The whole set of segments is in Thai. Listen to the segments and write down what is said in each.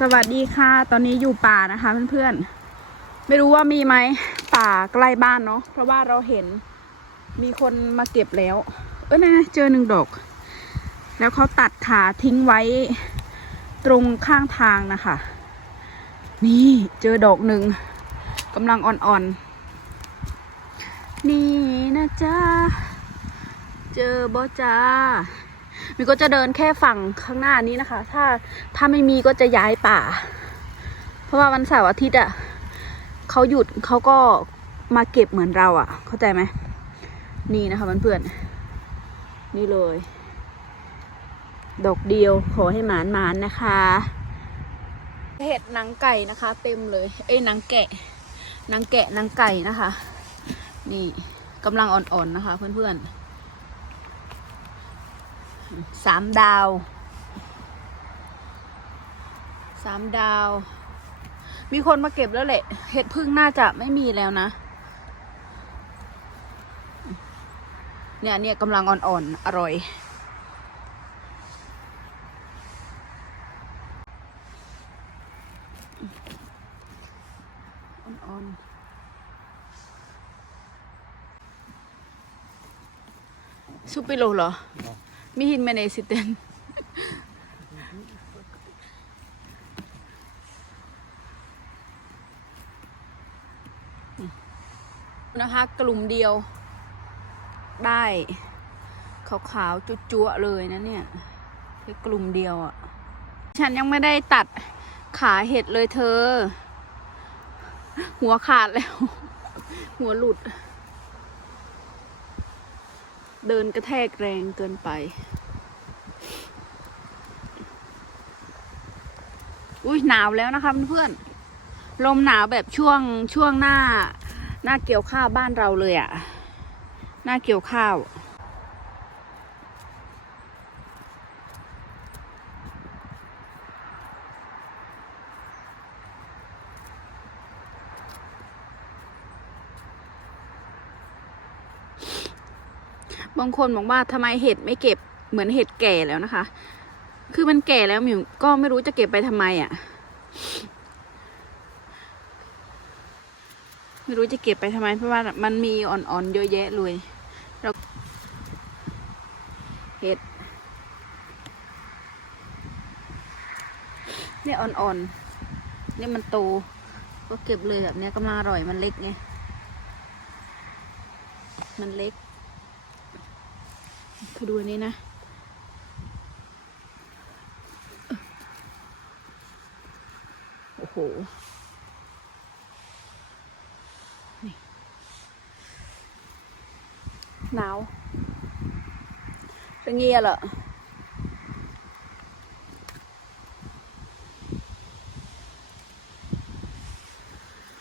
สวัสดีค่ะ ตอนนี้อยู่ป่านะคะเพื่อนๆ ไม่รู้ว่ามีไหมป่าใกล้บ้านเนาะ เพราะว่าเราเห็นมีคนมาเก็บแล้ว เอ้ยนะเจอหนึ่งดอก แล้วเขาตัดขาทิ้งไว้ตรงข้างทางนะคะ นี่เจอดอกหนึ่งกำลังอ่อนๆ นี่นะจ๊ะ เจอบอจ้า มีก็จะเดินแค่ฝั่งข้างหน้านี้นะคะ ถ้าถ้าไม่มีก็จะย้ายป่า เพราะว่าวันเสาร์อาทิตย์อะเขาหยุดเขาก็มาเก็บเหมือนเราอะ เข้าใจไหมนี่นะคะเพื่อนๆนี่เลย ดอกเดียวขอให้หมานหมานนะคะ เห็ดหนังไก่นะคะ เต็มเลย เอ้ยหนังแกะหนังแกะหนังไก่นะคะ นี่กำลังอ่อนๆนะคะ เพื่อนๆ สามดาวสามดาว มีคนมาเก็บแล้วแหละ เห็ดพึ่งน่าจะไม่มีแล้วนะ เนี่ยเนี่ยกำลังอ่อนๆ อร่อย อ่อนๆซุปเปโลเหรอ มีหินมาในสิเตนนะคะกลุ่มเดียว ได้ขาวๆจุ๊ๆเลยนะเนี่ยแค่กลุ่มเดียวอะ่ะ ฉันยังไม่ได้ตัดขาเห็ดเลยเธอ หัวขาดแล้ว หัวหลุด เดินกระแทกแรงเกินไป อุ้ยหนาวแล้วนะคะเพื่อนๆลมหนาวแบบช่วงช่วงหน้า หน้าเกี่ยวข้าวบ้านเราเลยอะหน้าเกี่ยวข้าว บางคนบอกว่าทำไมเห็ดไม่เก็บเหมือนเห็ดแก่แล้วนะคะ คือมันแก่แล้วมิวก็ไม่รู้จะเก็บไปทำไมอะ่ะ ไม่รู้จะเก็บไปทำไม เพราะว่ามันมีอ่อนๆเยอะแยะเลยเราเห็ดเนี่ยอ่อนๆ นี่มันโต ก็เก็บเลยแบบนี้กำลังอร่อยมันเล็กไง มันเล็ก คือดูอันนี้นะโอ้โหนี่หนาวเป็นเงียเหรอ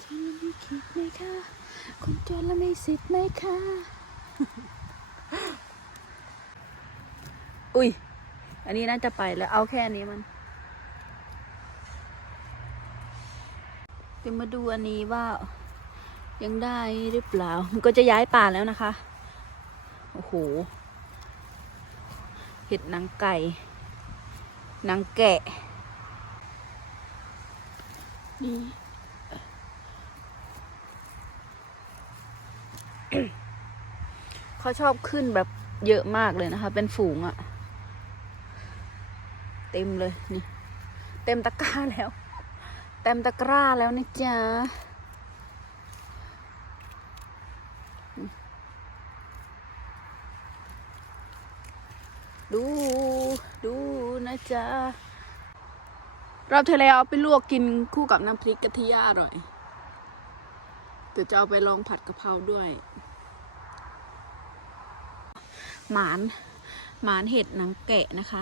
ฉันไม่คิดไหมคะคนจนแล้วมีสิทธิ์ไหมคะ อุ้ย อันนี้น่าจะไปแล้ว เอาแค่นี้มันเดี๋ยวมาดูอันนี้ว่า ยังได้หรือเปล่า มันก็จะย้ายป่าแล้วนะคะ โอ้โห เห็ดนังไก่นังแกะ นี่เขาชอบขึ้นแบบเยอะมากเลยนะคะ เป็นฝูงอะ เต็มเลยนี่เต็มตะกร้าแล้ว เต็มตะกร้าแล้วนะจ๊ะดูดูนะจ๊ะรอบที่แล้วเอาไปลวกกินคู่กับน้ำพริกกะทิยาอร่อยเดี๋ยวจะเอาไปลองผัดกะเพราด้วย หมาน หมานเห็ดหนังแกะนะคะ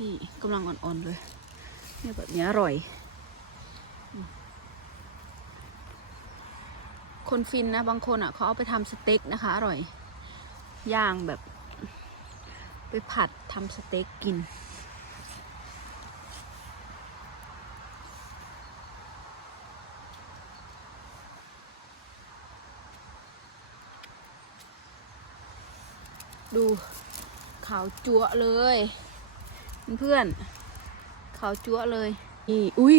นี่กำลังอ่อนๆเลยเนี่ยแบบนี้อร่อย คนฟินนะบางคนอะเขาเอาไปทำสเต็กนะคะ อร่อย ย่างแบบ ไปผัดทำสเต็กกินดูขาวจั๊วเลย เพื่อนๆขาจั๊วเลยนี่อุ้ย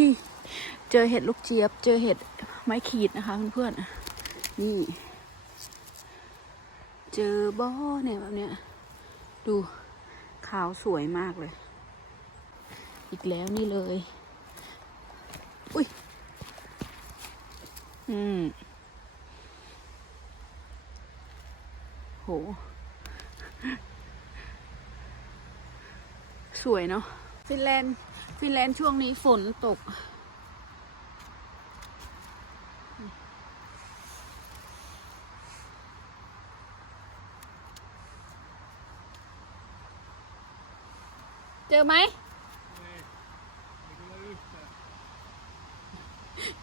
เจอเห็ดลูกเจี๊ยบ เจอเห็ดไม้ขีดนะคะเพื่อนๆนี่ เจอบ่อเนี่ยแบบเนี้ยดูขาวสวยมากเลย อีกแล้วนี่เลย อุ้ย อืม โห สวยเนาะฟินแลนด์ฟินแลนด์ช่วงนี้ฝนตก เจอไหม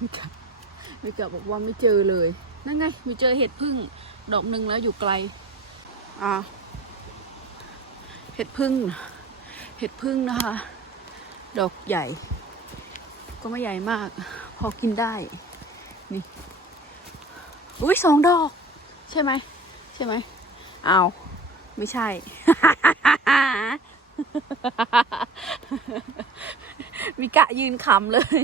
มิกะมิกะบอกว่าไม่เจอเลย นั่นไงมีเจอเห็ดพึ่ง ดอกหนึ่งแล้วอยู่ไกล อ่า เห็ดพึ่ง เห็ดพึ่งนะคะ ดอกใหญ่ ก็ไม่ใหญ่มาก พอกินได้ นี่ อุ้ยสองดอก ใช่ไหม ใช่ไหม เอาไม่ใช่ มิกะยืนขำเลย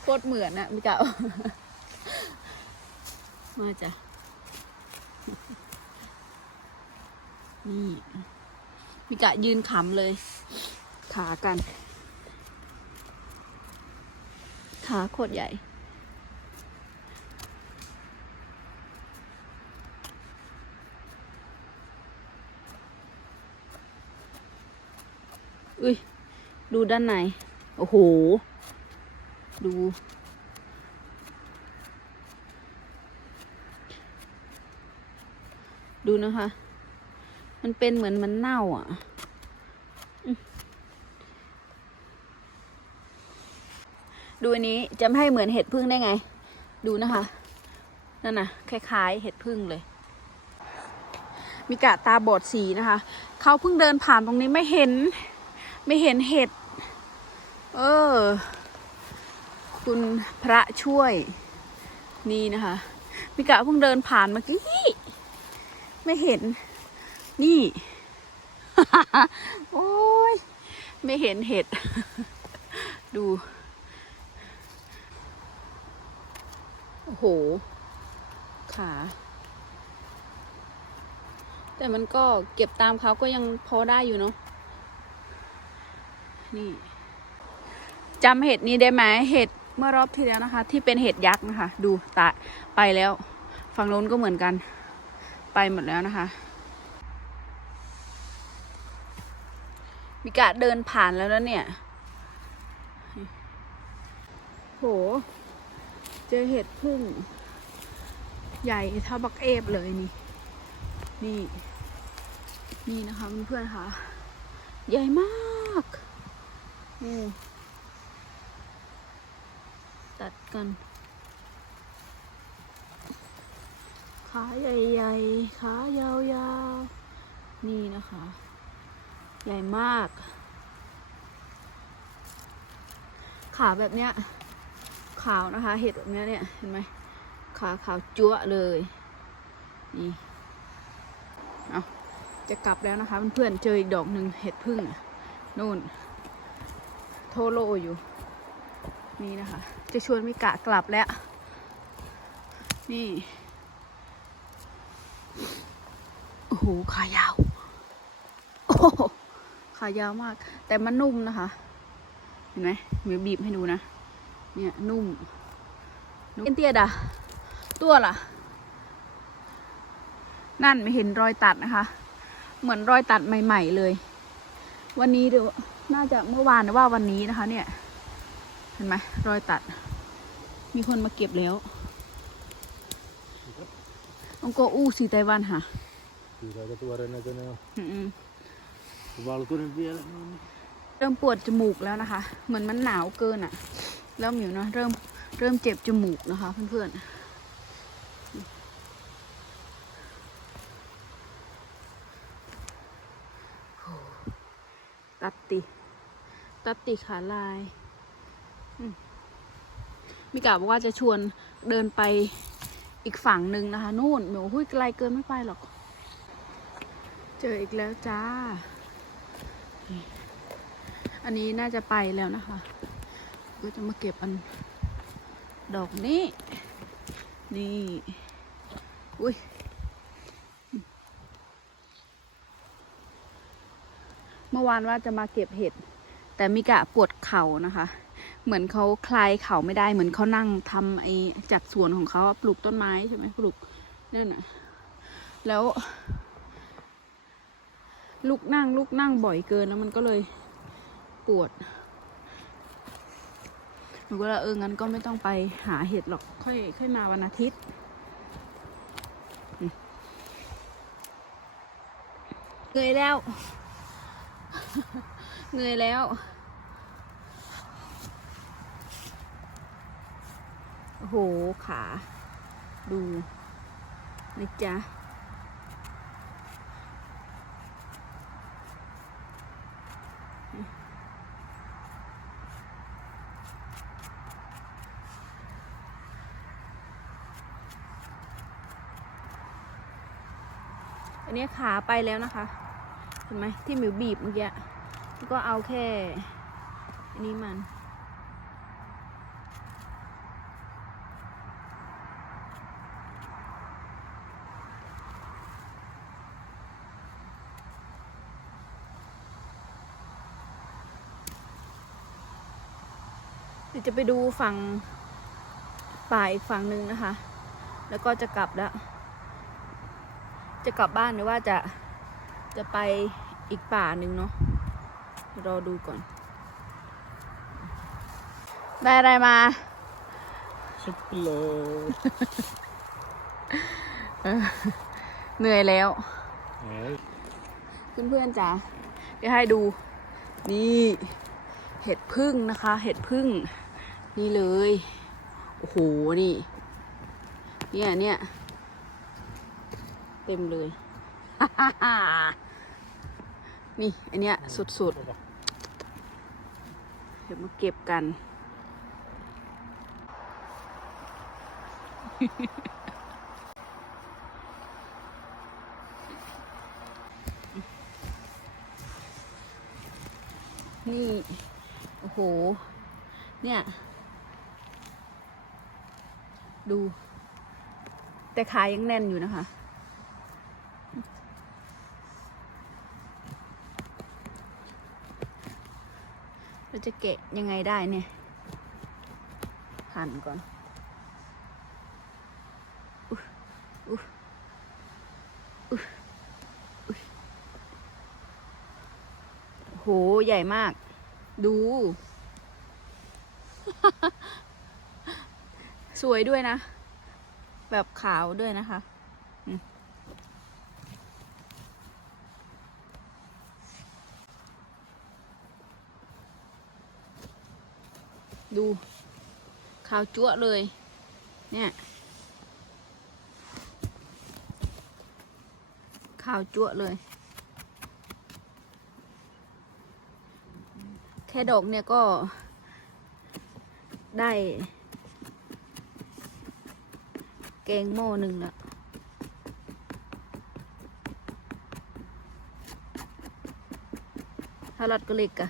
โคตรเหมือนอะมิกะมาจ้ะนี่ มิกะยืนขำเลย ขากัน ขาโคตรใหญ่ อุ้ย ดูด้านใน โอ้โห ดูดูนะคะ มันเป็นเหมือนมันเน่าอะ ดูอันนี้จะไม่ให้เหมือนเห็ดพึ่งได้ไง ดูนะคะ นั่นน่ะ คล้าย ๆ เห็ดพึ่งเลย มีกะตาบอดสีนะคะ เขาเพิ่งเดินผ่านตรงนี้ไม่เห็น ไม่เห็นเห็ด เออ คุณพระช่วย นี่นะคะ มิกะเพิ่งเดินผ่านเมื่อกี้ ไม่เห็น นี่ โอ้ย ไม่เห็นเห็ด ดู โอ้โห ขา แต่มันก็เก็บตามเขาก็ยังพอได้อยู่เนาะ นี่จำเห็ดนี้ได้ไหมเห็ดเมื่อรอบที่แล้วนะคะ ที่เป็นเห็ดยักษ์นะคะ ดูตาไปแล้ว ฝั่งโน้นก็เหมือนกัน ไปหมดแล้วนะคะ มีกะเดินผ่านแล้วนะเนี่ย โห เจอเห็ดพึ่ง ใหญ่เท่าบักเอฟเลยนี่ นี่ นี่นะคะเพื่อนๆค่ะ ใหญ่มากอืมตัดกันขาใหญ่ๆ ขายาวๆ นี่นะคะ ใหญ่มาก ขาแบบเนี้ย ขาวนะคะ เห็ดแบบเนี้ยเนี่ย เห็นไหมขาขาวจั๊วเลย นี่ เอาจะกลับแล้วนะคะเพื่อนๆเจออีกดอกหนึ่งเห็ดพึ่งนู่น โทโลอยู่ นี่นะคะ จะชวนมิกะกลับแล้ว นี่ โอ้โห ขายาว โอ้ โหขายาวมาก แต่มันนุ่มนะคะ เห็นไหมเดี๋ยวบีบให้ดูนะ เนี่ย นุ่มนุ่มเตี้ยดอะตัวล่ะ นั่นไม่เห็นรอยตัดนะคะ เหมือนรอยตัดใหม่ ๆ เลย วันนี้เดี๋ยวน่าจะเมื่อวานหรือว่าวันนี้นะคะ เนี่ย เห็นไหมรอยตัด มีคนมาเก็บแล้วองโกอู้สีไต้หวันค่ะ Tidak ada tuaran aja nih. อืม Walaupun dia ๆเเริ่มปวดจมูกแล้วนะคะ เหมือนมันหนาวเกินอะ่ะ แล้วหมิวนะเริ่มเริ่มเจ็บจมูกนะคะเพื่อนๆ ตัดติ ตัดติขาลายอืมมิกาบอกว่าจะชวนเดินไปอีกฝั่งหนึ่งนะคะ นู่นหมิวหุ้ยไกลเกินไม่ไปหรอก เจออีกแล้วจ้า อันนี้น่าจะไปแล้วนะคะ ก็จะมาเก็บอันดอกนี้ นี่ อุ้ย เมื่อวานว่าจะมาเก็บเห็ด แต่มิกะปวดเข่านะคะ เหมือนเขาคลายเข่าไม่ได้ เหมือนเขานั่งทำไอ้จากสวนของเขาปลูกต้นไม้ใช่ไหมปลูกนั่นน่ะแล้วลุกนั่งลุกนั่งบ่อยเกินแล้วมันก็เลย ปวด หนูก็เลยเอองั้นก็ไม่ต้องไปหาเห็ดหรอก ค่อยค่อยมาวันอาทิตย์ เหนื่อยแล้ว เหนื่อยแล้ว โอ้โห ขา ดูนะจ๊ะ นนี้ขาไปแล้วนะคะ เห็นไหมที่หมิวบีบเมื่อกี้แล้วก็เอาแค่อันนี้มัน เดี๋ยวจะไปดูฝั่งป่าอีกฝั่งหนึ่งนะคะ แล้วก็จะกลับแล้ว จะกลับบ้านหรือว่าจะจะไปอีกป่าหนึ่งเนาะเดี๋ยวรอดูก่อน ได้อะไรมา Chocolade. เหนื่อยแล้ว Nej. เพื่อนๆจ๋าเดี๋ยวให้ดู นี่เห็ดพึ่งนะคะ เห็ดพึ่ง นี่เลย โอ้โห นี่ เนี่ยเนี่ย เต็มเลย นี่ อันเนี้ยสุดๆ เดี๋ยวมาเก็บกัน นี่ โอ้โห เนี่ย ดู แต่ขายังแน่นอยู่นะคะ เรา จะเกะยังไงได้เนี่ยหั่นก่อนอุ๊ยอุ๊ยอุ๊ยอุ๊ยโห ใหญ่มาก ดู สวยด้วยนะ แบบขาวด้วยนะคะ ดูขาวจั๊วะเลย เนี่ยขาวจั๊วะเลย แค่ดอกเนี่ยก็ได้ แกงหม้อหนึ่งแล้วถ้ารอดก็เล็กอะ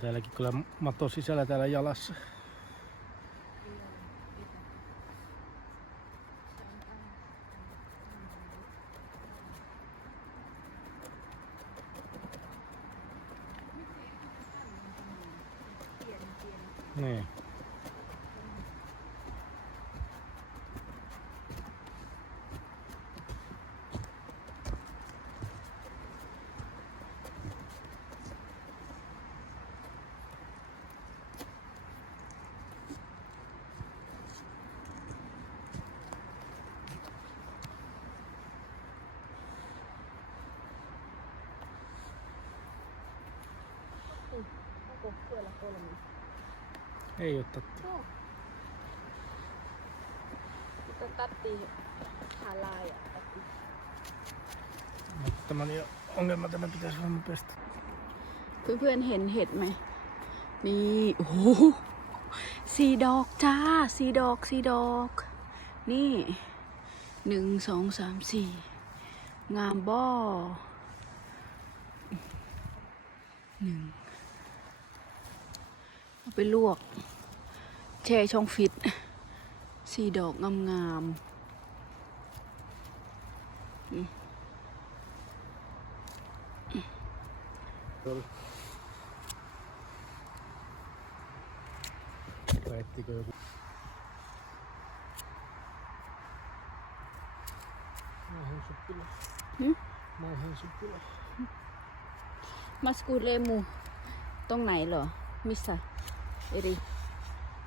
täälläkin kyllä mato sisällä täällä jalassa. Siellä kolme. Ei ole totta. Joo. Mutta tatti halaa ja tatti. Mutta tämä on jo ongelma, tämä pitäisi varmaan pestä. เพื่อนๆเห็นเห็ดไหม นี่โอ้โหสีดอกจ้าสีดอกสีดอก นี่หนึ่งสองสามสี่งามบ่อหนึ่ง เอาไปลวก แช่ช่องฟิตสีดอกงามๆ Vai etsikö joku? Maihensuppila. Hmm? Maihensuppila. มัสกูเลมูตรงไหนเหรอ มิสซา เอริ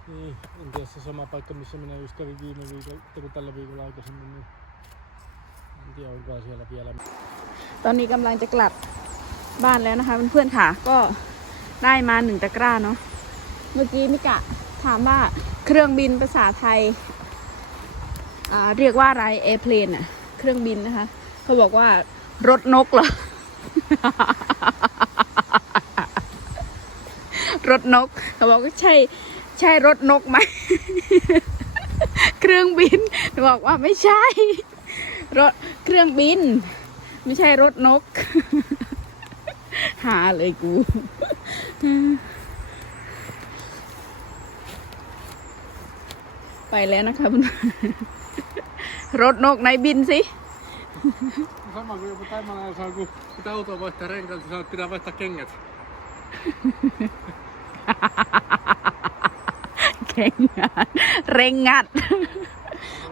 Niin, en tiedä se sama paikka, missä minä just kävin viime viikolla, tai kun tällä viikolla aikaisemmin, niin en tiedä onko siellä vielä. ตอนนี้กำลังจะกลับบ้านแล้วนะคะเพื่อนๆค่ะก็ได้มาหนึ่งตะกร้าเนาะเมื่อกี้มิกะถามว่าเครื่องบินภาษาไทยอ่าเรียกว่าอะไรแอร์เพลนอะเครื่องบินนะคะเขาบอกว่ารถนกเหรอ รถนก เขาบอกว่าใช่ ใช่รถนกไหม เครื่องบินบอกว่าไม่ใช่ รถเครื่องบิน ไม่ใช่รถนก หาเลยกูไปแล้วนะคะเพื่อนๆรถนกไหนบินสิ Sama kun joku Taimala saa, kun pitää autoa vaihtaa renkaat, niin sanoo, että pitää vaihtaa kengät. แข่งงานเร่งงัด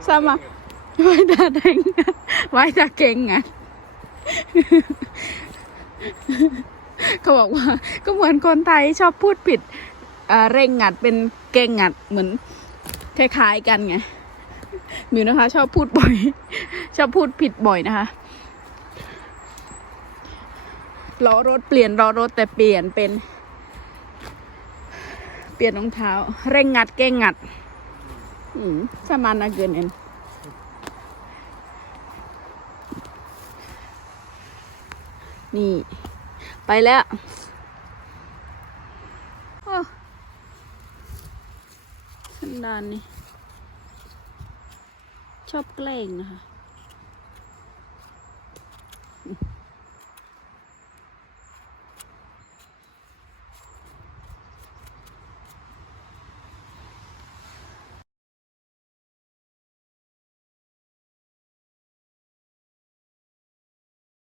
sama ไว้ตาเร่งงัดไว้ตาเก่งงัดเขาบอกว่า ก็เหมือนคนไทยชอบพูดผิดเร่งงัดเป็นเก่งงัดเหมือนคล้ายๆกันไงมิวนะคะ ชอบพูดบ่อย ชอบพูดผิดบ่อยนะคะล้อรถเปลี่ยนล้อรถแต่เปลี่ยนเป็น ปลี่ยนรองเท้า เร่งงัดเก่งงัด อืมสมานนะเกินเองนี่ ไปแล้วโอ้สันดานนี่ ชอบแกล้งนะคะ